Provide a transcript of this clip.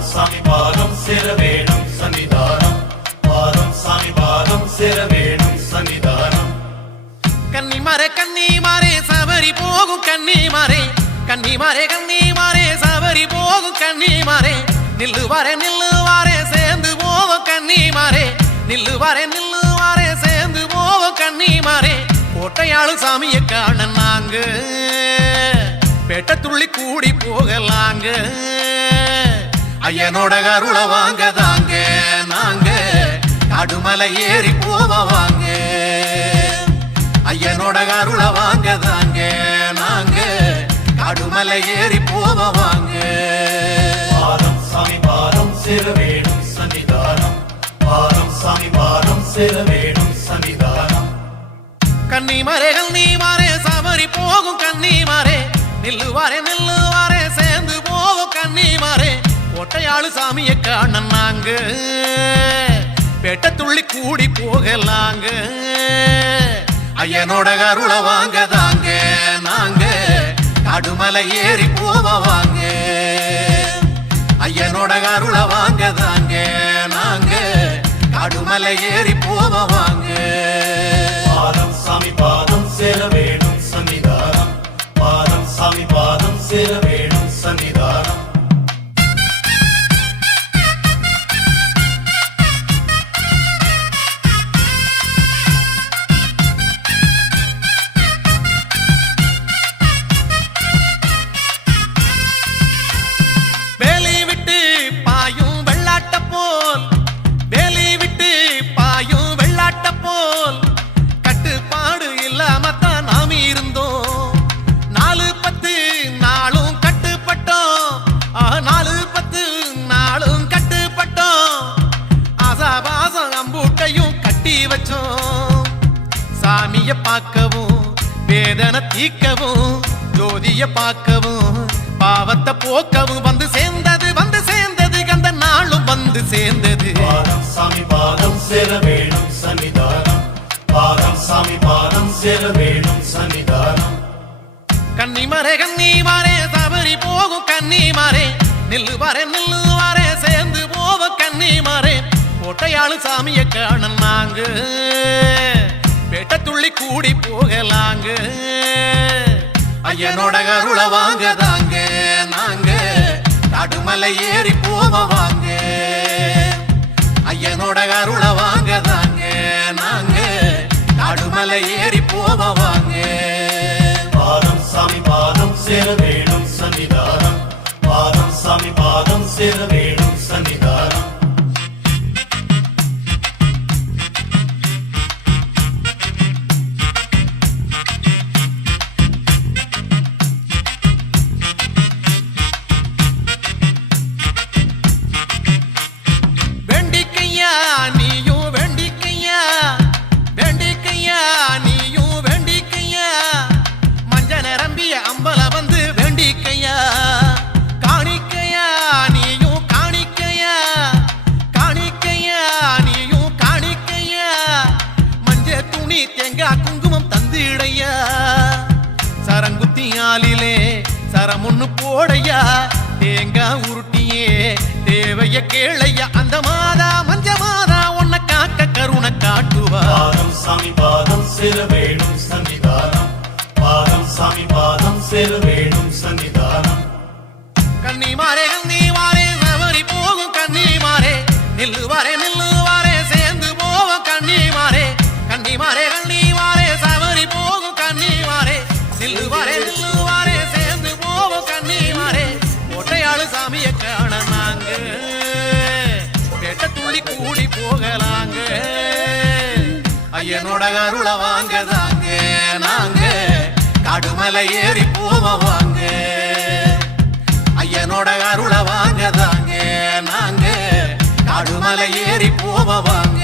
பாதம் சாமி பாதம் சேர வேணும் சன்னிதானம் பாதம் சாமி பாதம் சேர வேணும் சன்னிதானம் கன்னிமாரே சபரி போகும் கன்னிமாரே சபரி போகும் கன்னிமாரே நில்லுவாரே சேர்ந்து போவோம் கன்னிமாரே நில்லுவாரே சேர்ந்து போவோம் கன்னிமாரே கோட்டையாளு சாமியை காண நாங்க பெட்ட துள்ளி கூடி போகலாங்க ஐயனோட அருள வாங்க தாங்க நாங்க காடுமலை ஏறி போவாங்க ஐயனோட அருள வாங்க தாங்க நாங்க காடுமலை ஏறி போவாங்க பாதம் சாமி பாதம் சேர வேணும் சன்னிதானம் பாதம் சாமி பாதம் சேர வேணும் சன்னிதானம் கன்னிமாரே சபரி போகும் கன்னிமாரே நில்லுவாரே சேர்ந்து போவோம் கன்னிமாரே கோட்டையாளு சாமியை காண நாங்க பெட்ட துள்ளி கூடி போகலாங்க ஐயனோட அருள வாங்க தாங்க நாங்க காடுமலை ஏறி போவாங்க ஐயனோட அருள வாங்க தாங்க நாங்க காடுமலை ஏறி போவாங்க பாதம் சாமி பாதம் சேர வேணும் சன்னிதானம் பாதம் சாமி பாதம் சேர வேணும் சன்னிதானம் சாமிய பார்க்கவும் வேதனை தீக்கவும் ஜோதிய பார்க்கவும் பாவத்தை போக்கவும் வந்து சேர்ந்தது கந்த நாளும் வந்து சேர்ந்தது பாதம் சாமி பாதம் சேர வேணும் சன்னிதானம் பாதம் சாமி பாதம் சேர வேணும் சன்னிதானம் கன்னிமாரே சபரி போகும் கன்னிமாரே நில்லுவாரே சேர்ந்து போவோம் கன்னிமாரே கோட்டையாளு சாமியை காண நாங்க பெட்ட துள்ளி கூடி போகலாங்க ஐயனோட அருள வாங்க தாங்க நாங்க காடுமலை ஏறி போவாங்க ஐயனோட அருள வாங்க தாங்க நாங்க காடுமலை ஏறி போவாங்க பாதம் சாமி பாதம் சேர வேணும் சன்னிதானம் பாதம் சாமி பாதம் சேர வேணும் சன்னிதானம் குங்குமம் தந்திடையா சரங்குத்தியாலிலே சரமுன்னு போடையா தேங்காய் உருட்டியே தேவைய கேளையா அந்த மாதா மஞ்ச மாதா உன்னை காக்க கருணை காட்டுவா பாதம் சாமி பாதம் சேர வேணும் சன்னிதானம் பாதம் சாமி பாதம் சேர வேணும் சன்னிதானம் கன்னிமாரே சபரி போகும் கன்னிமாரே நில்லுவாரே சேர்ந்து போவோம் கன்னிமாரே சபரி போகும் கன்னிமாரே நில்லுவாரே சேர்ந்து போவோம் கன்னிமாரே கோட்டையாளு சாமியை காண நாங்க பெட்ட துள்ளி கூடி போகலாங்க ஐயனோட அருள வாங்க தாங்க நாங்க காடுமலை ஏறி போவாங்க ஐயனோட அருள வாங்க தாங்க நாங்க காடுமலை ஏறி போவாங்க